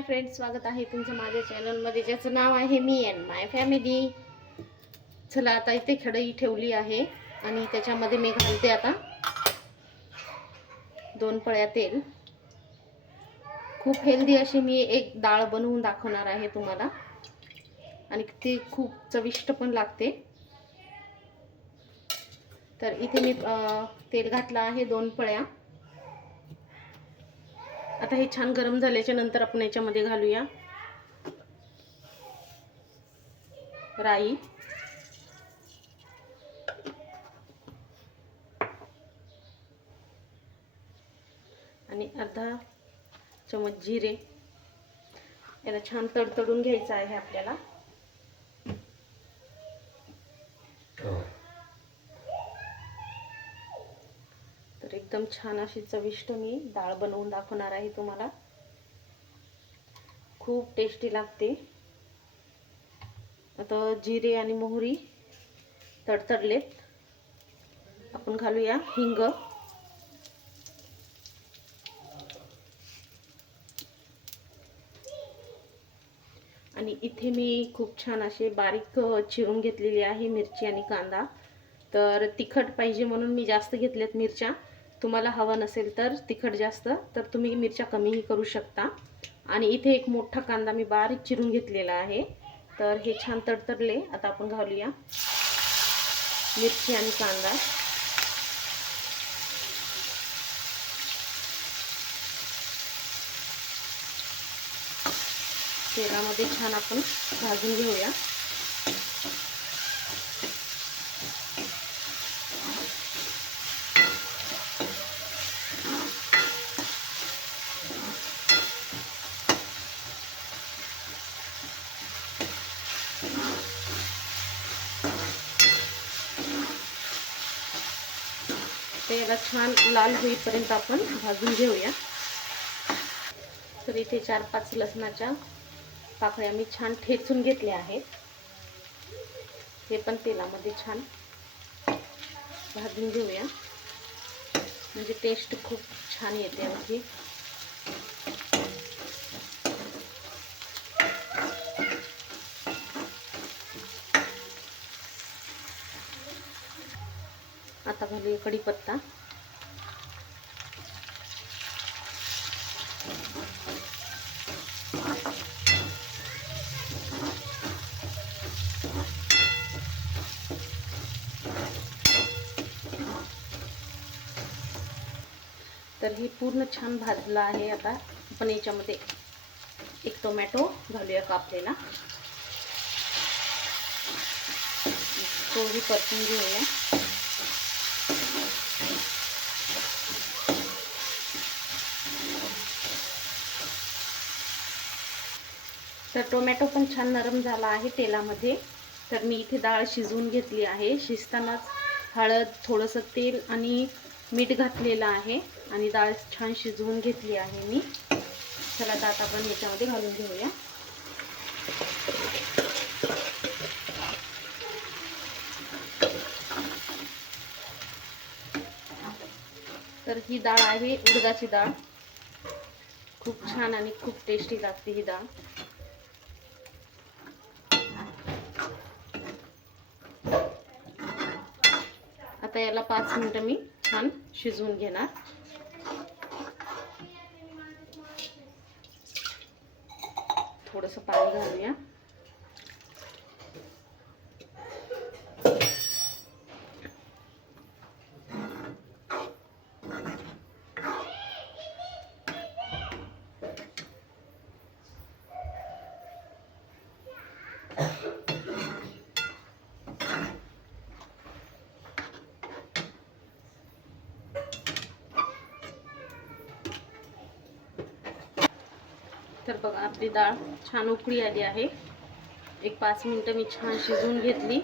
Hi friends स्वागत आहे तुमचं माझ्या चॅनलमध्ये ज्याचं नाव आहे मी अँड माय फॅमिली चला आता इथे खडई ठेवली आहे आणि त्याच्यामध्ये मी घालते आता दोन पळ्या तेल. खूप हेल्दी अशी मी एक डाळ बनवून दाखवणार आहे तुम्हाला. आणि ती खूप चविष्ट पण लागते. तर इथे मी तेल घातलं आहे दोन पळ्या. आता हे छान गरम झाल्याच्यानंतर आपण याच्यामध्ये घालूया. राई. आणि अर्धा चमच जिरे. याला छान तडतडून घ्यायचं आहे आपल्याला तर एकदम छान अशी चविष्ट मी डाळ बनवून दाखवणार आहे तुम्हाला. खूप टेस्टी लागते. आता जिरे आणि मोहरी तडतडलेत. आपण घालूया हिंग. आणि इथे मी खूप छान असे बारीक चिरून घेतलेली आहे मिरची आणि कांदा. तर तिखट पाहिजे म्हणून मी जास्त घेतल्यात मिरच्या. तुम्हाला हवा नसेल तर तिखट जास्त तर तुम्ही मिरच्या कमीही करू शकता. आणि इथे एक मोठा कांदा मी बारीक चिरून घेतलेला आहे. तर हे छान तडतडले आता आपण घालूया. मिरची आणि कांदा. तेलामध्ये छान आपण भाजून घेऊया. ते छान लाल होईपर्यंत आपण भाजून घेऊया. तर इथे चार पाच लसणाच्या पाकळ्या मी छान ठेचून घेतल्या आहेत. हे पण तेलामध्ये छान भाजून घेऊया. म्हणजे टेस्ट खूप छान येते आमची आता घालूया कढीपत्ता. तर हे पूर्ण छान भाजलं आहे आता. आपण याच्यामध्ये एक टोमॅटो घालूया कापलेला. तोही परतून घेऊया. तर टोमॅटो पण छान नरम झाला आहे तेलामध्ये. तर मी इथे डाळ शिजवून घेतली आहे. शिजतानाच हळद थोडंसं तेल आणि मीठ घातलेलं आहे आणि डाळ छान शिजवून घेतली आहे मी. चला आता आपण याच्यामध्ये घालून घेऊया. तर ही डाळ आहे उडदाची डाळ. खूप छान आणि खूप टेस्टी लागते ही डाळ. आता याला पाच मिनटं मी छान शिजवून घेणार. थोडंसं पाणी घालूया. तर बघा आपली डाळ छान उकळी आली आहे. एक पाच मिनटं मी छान शिजवून घेतली.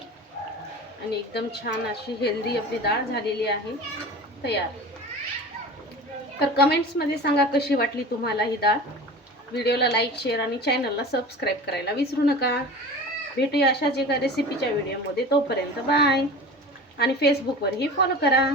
आणि एकदम छान अशी हेल्दी आपली डाळ झालेली आहे. तयार. तर कमेंट्समध्ये सांगा कशी वाटली तुम्हाला ही डाळ? व्हिडिओला लाईक शेअर आणि चॅनलला सबस्क्राईब करायला विसरू नका. भेटूया अशाच एका रेसिपीच्या व्हिडिओमध्ये तोपर्यंत बाय आणि फेसबुकवरही फॉलो करा.